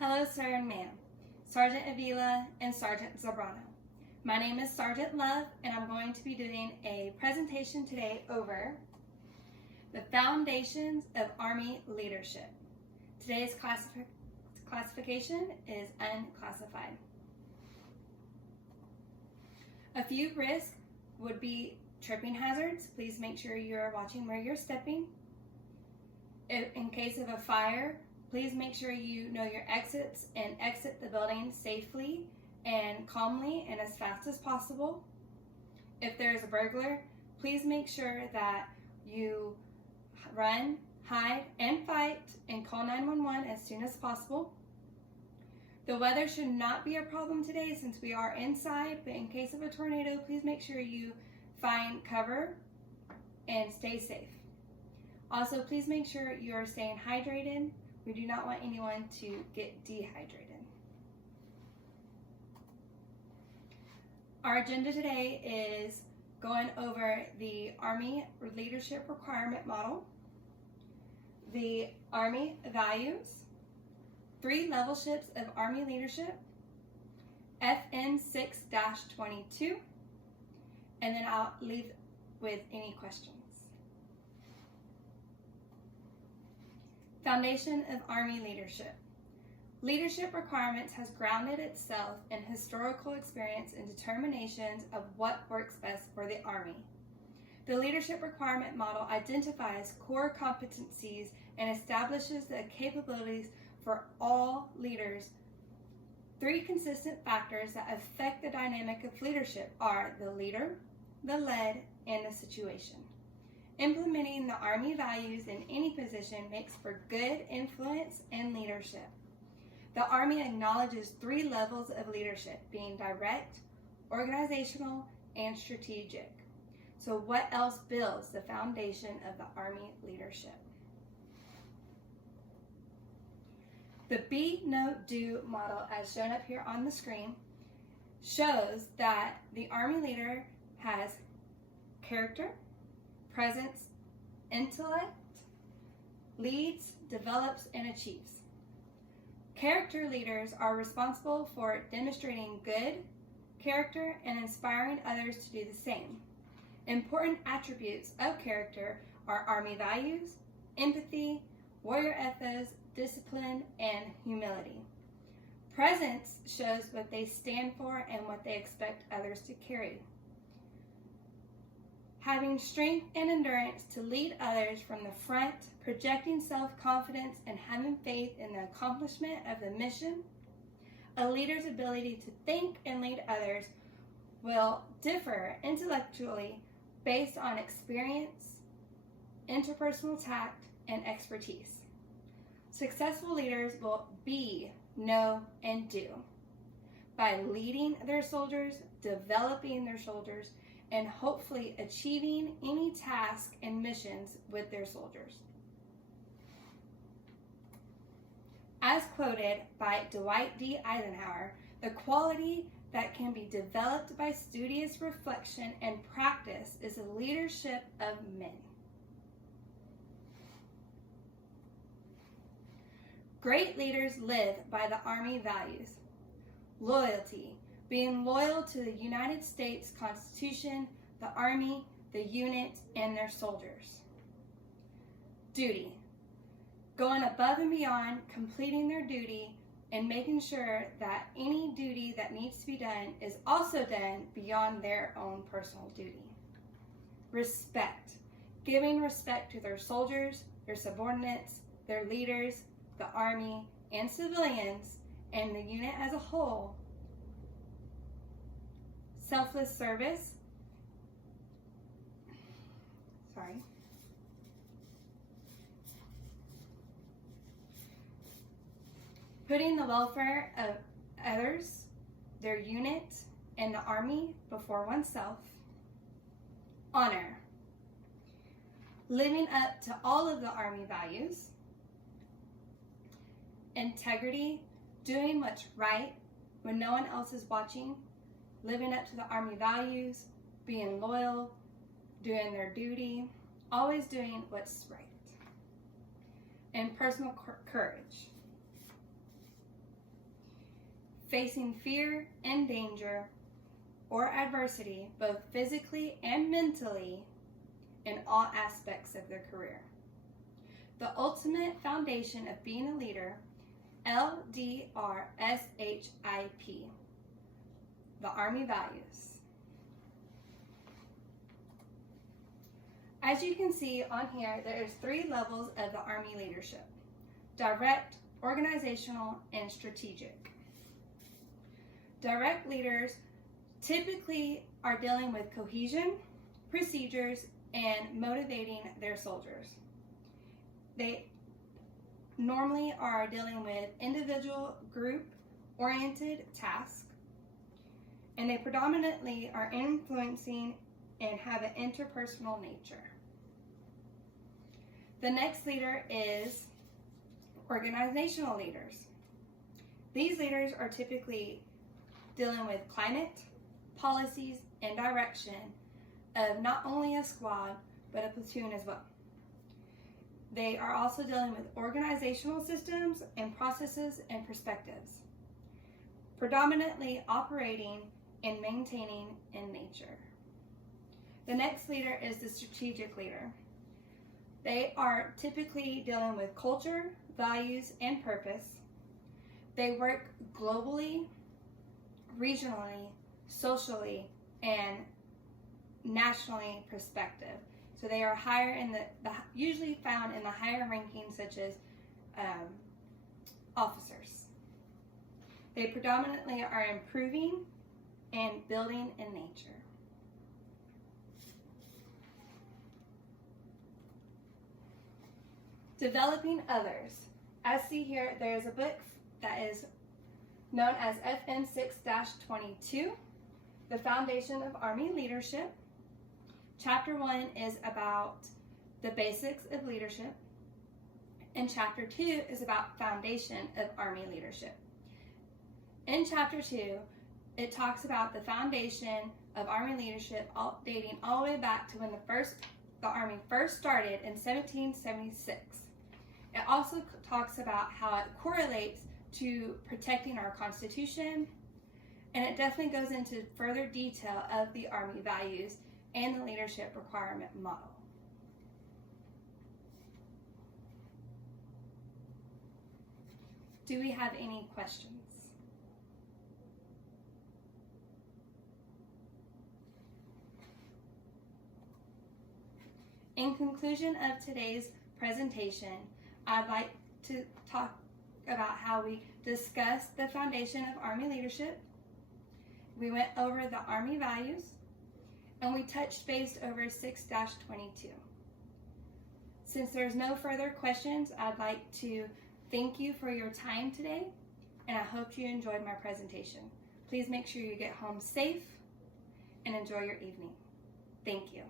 Hello, sir and ma'am, Sergeant Avila and Sergeant Zabrano. My name is Sergeant Love, and I'm going to be doing a presentation today over the foundations of Army leadership. Today's classification is unclassified. A few risks would be tripping hazards. Please make sure you're watching where you're stepping. In case of a fire, please make sure you know your exits and exit the building safely and calmly and as fast as possible. If there's a burglar, please make sure that you run, hide, and fight and call 911 as soon as possible. The weather should not be a problem today since we are inside, but in case of a tornado, please make sure you find cover and stay safe. Also, please make sure you are staying hydrated. We do not want anyone to get dehydrated. Our agenda today is going over the Army Leadership Requirement Model, the Army Values, 3 levelships of Army Leadership, FN 6-22, and then I'll leave with any questions. Foundation of Army Leadership. Leadership requirements has grounded itself in historical experience and determinations of what works best for the Army. The Leadership Requirement Model identifies core competencies and establishes the capabilities for all leaders. 3 consistent factors that affect the dynamic of leadership are the leader, the led, and the situation. Implementing the Army values in any position makes for good influence and leadership. The Army acknowledges 3 levels of leadership, being direct, organizational, and strategic. So what else builds the foundation of the Army leadership? The Be, Know, Do model, as shown up here on the screen, shows that the Army leader has character, presence, intellect, leads, develops, and achieves. Character leaders are responsible for demonstrating good character and inspiring others to do the same. Important attributes of character are Army values, empathy, warrior ethos, discipline, and humility. Presence shows what they stand for and what they expect others to carry. Having strength and endurance to lead others from the front, projecting self-confidence and having faith in the accomplishment of the mission. A leader's ability to think and lead others will differ intellectually based on experience, interpersonal tact, and expertise. Successful leaders will be, know, and do by leading their soldiers, developing their soldiers, and hopefully achieving any task and missions with their soldiers. As quoted by Dwight D. Eisenhower, the quality that can be developed by studious reflection and practice is the leadership of men. Great leaders live by the Army values. Loyalty, being loyal to the United States Constitution, the Army, the unit, and their soldiers. Duty, going above and beyond, completing their duty, and making sure that any duty that needs to be done is also done beyond their own personal duty. Respect, giving respect to their soldiers, their subordinates, their leaders, the Army, and civilians, and the unit as a whole. Selfless service, putting the welfare of others, their unit, and the Army before oneself. Honor, living up to all of the Army values. Integrity, doing what's right when no one else is watching, living up to the Army values, being loyal, doing their duty, always doing what's right. And personal courage. facing fear and danger or adversity, both physically and mentally, in all aspects of their career. The ultimate foundation of being a leader, LDRSHIP, the Army values. As you can see on here, there's 3 levels of the Army leadership: direct, organizational, and strategic. Direct leaders typically are dealing with cohesion, procedures, and motivating their soldiers. They normally are dealing with individual, group-oriented tasks, and they predominantly are influencing and have an interpersonal nature. The next leader is organizational leaders. These leaders are typically dealing with climate, policies, and direction of not only a squad, but a platoon as well. They are also dealing with organizational systems and processes and perspectives, predominantly operating and maintaining in nature. The next leader is the strategic leader. They are typically dealing with culture, values, and purpose. They work globally, regionally, socially, and nationally perspective. So they are higher in the usually found in the higher rankings, such as officers. They predominantly are improving and building in nature. Developing others. As see here, there is a book that is known as FN 6-22, The Foundation of Army Leadership. Chapter 1 is about the basics of leadership, and Chapter 2 is about foundation of Army leadership. In Chapter 2, it talks about the foundation of Army leadership dating all the way back to when the Army first started in 1776. It also talks about how it correlates to protecting our Constitution, and it definitely goes into further detail of the Army values and the leadership requirement model. Do we have any questions? In conclusion of today's presentation, I'd like to talk about how we discussed the foundation of Army leadership. We went over the Army values, and we touched base over 6-22. Since there's no further questions, I'd like to thank you for your time today, and I hope you enjoyed my presentation. Please make sure you get home safe and enjoy your evening. Thank you.